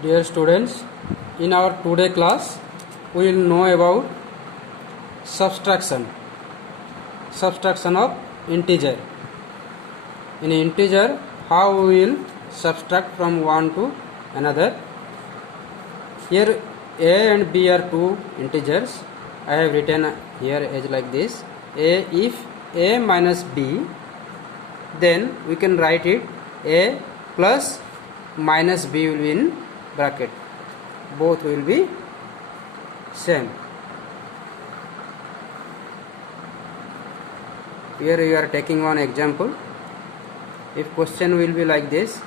Dear students, in our today class, we will know about subtraction of integer. In integer, how we will subtract from one to another. Here a and b are two integers. I have written here as like this. If a minus b, then we can write it a plus minus b will be in bracket. Both will be same. Here you are taking one example. If question will be like this: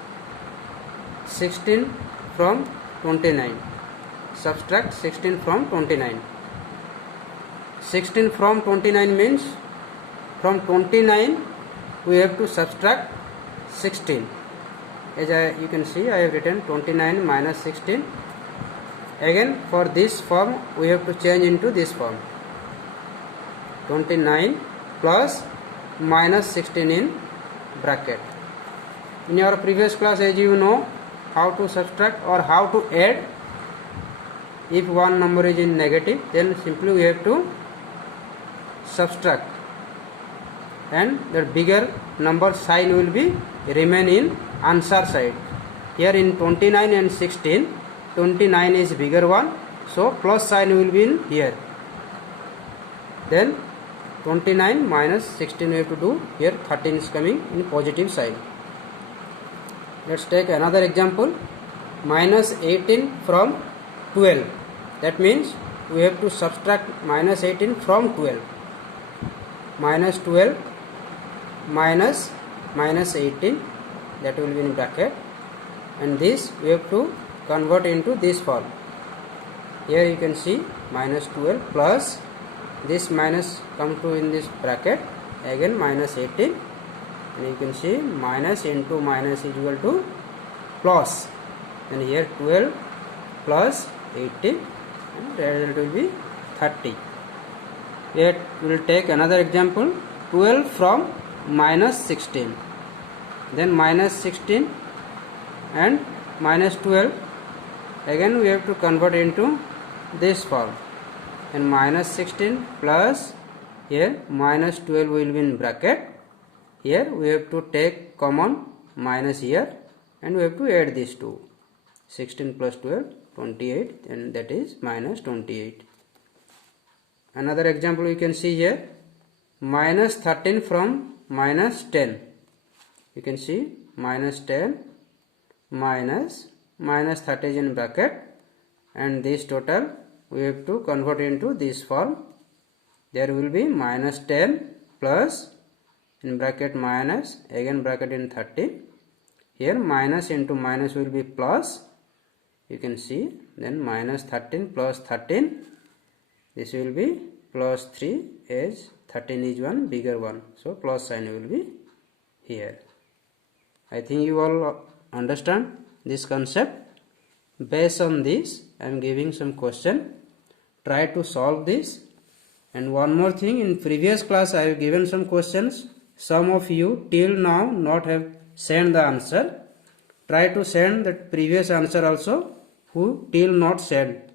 16 from 29. Subtract 16 from 29. 16 from 29 means from 29 we have to subtract 16. As you can see, I have written 29 minus 16. Again, for this form we have to change into this form: 29 plus minus 16 in bracket. In your previous class, as you know, how to subtract or how to add. If one number is in negative, then simply we have to subtract, and the bigger number sign will be remain in answer side. Here in 29 and 16, 29 is bigger one, so plus sign will be in here. Then 29 minus 16 we have to do here. 13 is coming in positive side. Let's take another example. Minus 18 from 12. That means we have to subtract minus 18 from 12. Minus 12 minus 18, that will be in bracket, and this we have to convert into this form. Here you can see minus 12 plus this minus come to in this bracket, again minus 18, and you can see minus into minus is equal to plus, and here 12 plus 18, and the result will be 30. Yet we will take another example: 12 from minus 16. Then minus 16 and minus 12, again we have to convert into this form, and minus 16 plus here minus 12 will be in bracket. Here we have to take common minus here, and we have to add these two: 16 plus 12, 28, and that is minus 28. Another example you can see here: minus 13 from minus 10. You can see minus 10 minus 30 is in bracket, and this total we have to convert into this form. There will be minus 10 plus in bracket minus, again bracket in 30. Here minus into minus will be plus. You can see, then minus 13 plus 13, this will be plus 3, as 13 is one bigger one, so plus sign will be here. I think you all understand this concept. Based on this, I am giving some question. Try to solve this. And one more thing, in previous class I have given some questions. Some of you till now not have sent the answer. Try to send the previous answer also, who till not sent.